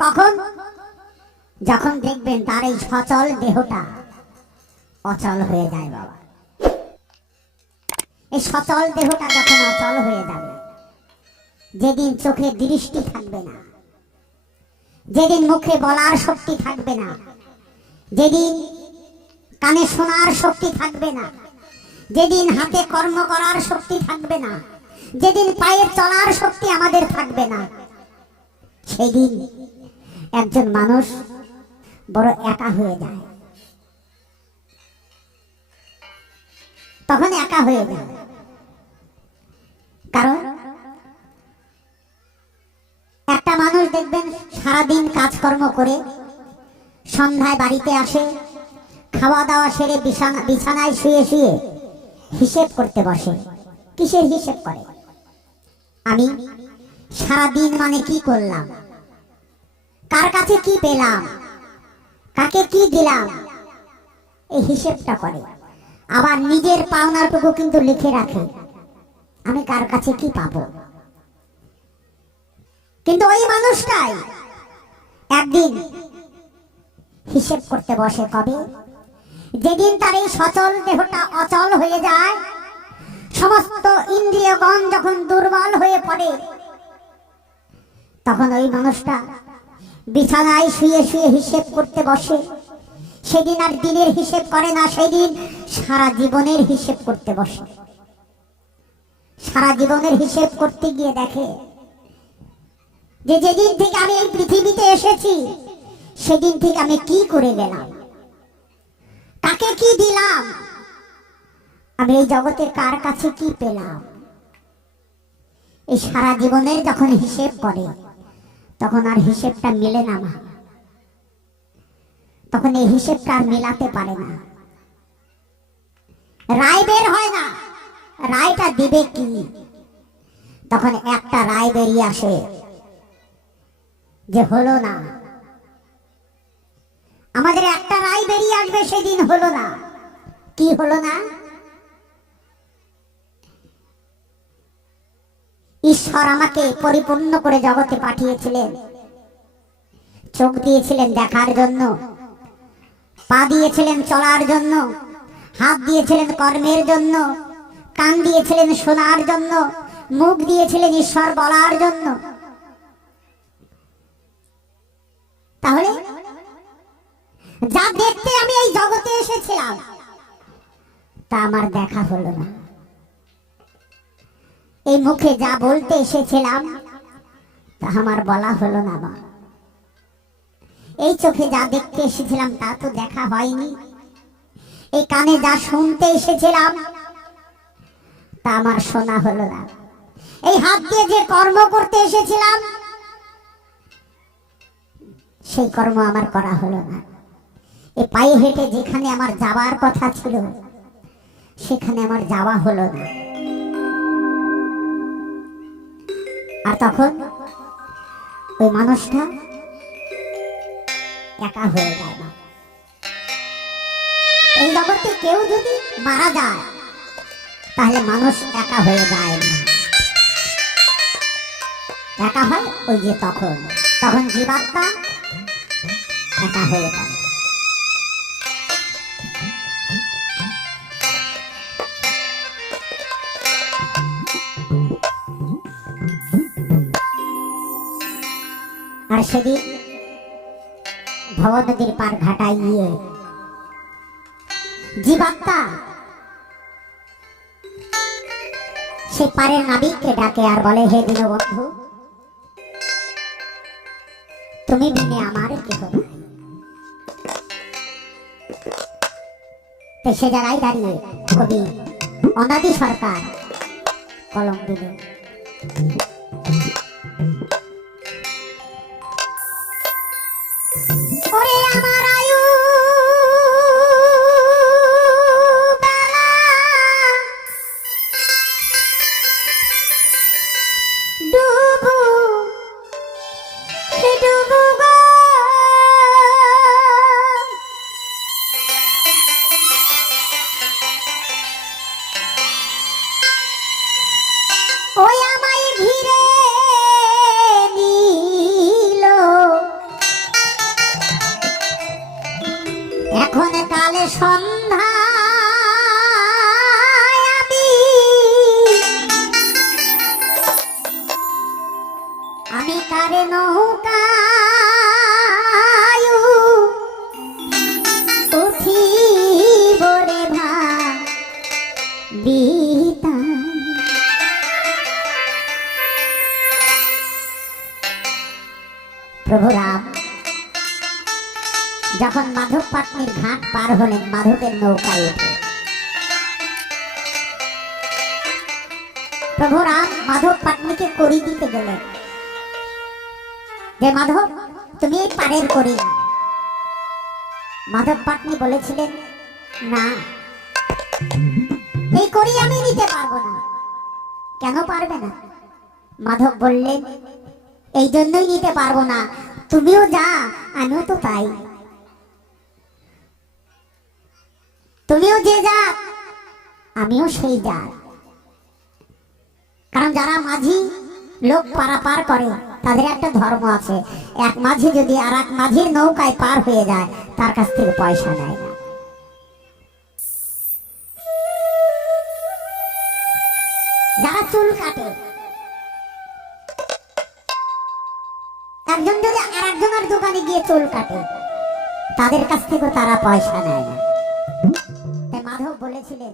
কখন যখন দেখবেন তার এই সচল দেহটা অচল হয়ে যায় বাবা। এই সচল দেহটা যখন অচল হয়ে যাবে, যেদিন চোখে দৃষ্টি থাকবে না, যেদিন মুখে বলার শক্তি থাকবে না, যেদিন কানে শোনার শক্তি থাকবে না, যেদিন হাতে কর্ম করার শক্তি থাকবে না, যেদিন পায়ে চলার শক্তি আমাদের থাকবে না, সেদিন একজন মানুষ বড় একা হয়ে যায়। তখন একা হয়ে যায়। কারণ একটা মানুষ দেখবেন সারাদিন কাজকর্ম করে, সন্ধ্যায় বাড়িতে আসে খাওয়া দাওয়া সেরে বিছানা বিছানায় শুয়ে শুয়ে হিসেব করতে বসে। কিসের হিসেব করে? আমি সারাদিন মানে কি করলাম? কার কাছে কি পেলাম? কাকে কি দিলাম? এই হিসেবটা করে। আবার নিজের পাওনাটুকু কিন্তু লিখে রাখে। আমি কার কাছে কি পাবো? কিন্তু ওই মানুষটাই একদিন হিসেব করতে বসে কবে? যেদিন তার এই সচল দেহটা অচল হয়ে যায়, সমস্ত ইন্দ্রিয়গণ যখন দুর্বল হয়ে পড়ে, তখন ওই মানুষটা বিছানায় শুয়ে শুয়ে হিসেব করতে বসে। সেদিন আর দিনের হিসেব করে না সেদিন সারা জীবনের হিসেব করতে বসে। সারা জীবনের হিসেব করতে গিয়ে দেখে যে যেদিন থেকে আমি এই পৃথিবীতে এসেছি, সেদিন থেকে আমি কি করে গেলাম? কাকে কি দিলাম? আমি এই জগতে কার কাছে কি পেলাম? এই সারা জীবনের যখন হিসেব করে তখন আর হিসেবটা মেলে না মা। তখন এই হিসেবটা আর মেলাতে পারে না। রায় বের হয় না। রায়টা দিবে কি? তখন একটা রায় বেরিয়ে আসে যে হলো না। আমাদের একটা রায় বেরিয়ে আসবে সেদিন হলো না। কি হলো না? ঈশ্বর আমাকে পরিপূর্ণ করে জগতে পাঠিয়েছিলেন। চোখ দিয়েছিলেন দেখার জন্য, পা দিয়েছিলেন চলার জন্য, হাত দিয়েছিলেন কর্মের জন্য, কান দিয়েছিলেন শোনার জন্য, মুখ দিয়েছিলেন ঈশ্বর বলার জন্য। তাহলে, যা দেখতে আমি এই জগতে এসেছিলাম, তা আমার দেখা হলো না। এই মুখে যা বলতে এসেছিলাম, তা আমার বলা হলো না মা। এই চোখে যা দেখতে এসেছিলাম, তা তো দেখা হয়নি। এই কানে যা শুনতে এসেছিলাম, তা আমার শোনা হলো না। এই হাত দিয়ে যে কর্ম করতে এসেছিলাম, সেই কর্ম আমার করা হলো না। এই পায়ে হেঁটে যেখানে আমার যাওয়ার কথা ছিল, সেখানে আমার যাওয়া হলো না। আর তখন ওই মানুষটা একা হয়ে যায় না। এই জগতে কেউ যদি মারা যায়, তাহলে মানুষ একা হয়ে যায় না। একা হয় ওই যে তখন। তখন জীবাত্মা একা হয়ে যায়। আর সেদিন ভব নদীর পার ঘাটায় গিয়ে জীবাত্মা, সে পারের নাবিককে ডাকে আর বলে, হে দীনবন্ধু, তুমি বিনে আমার নাই। তো সে জায়গায় দাঁড়িয়ে কবি অনাদি সরকার কলম দিলেন আমি কারে উঠি বরে ভা প্রভু রাম যখন মাধব পাটনির ঘাট পার হলেন মাধবের নৌকায় উঠে। প্রভু রাম মাধব পাটনিকে করি দিতে গেলেন। যে মাধব, তুমি এই পারের করি মাধব পাটনি বলেছিলেন, না, এই করি আমি নিতে পারব না। কেন পারবে না? মাধব বললেন, এই জন্যই নিতে পারব না, তুমিও যা, আমিও তো তাই। তুমিও যে যা আমিও সেই যা কারণ যারা মাঝি, লোক পারাপার করে। তাদের একটা ধর্ম আছে। এক মাঝি যদি আর এক মাঝির নৌকায় পার হয়ে যায়, তার কাছ থেকে পয়সা নেয় না। যারা চুল কাটে, একজন যদি আর একজনের দোকানে গিয়ে চুল কাটে, তাদের কাছ থেকেও তারা পয়সা নেয় না। মাধব বলেছিলেন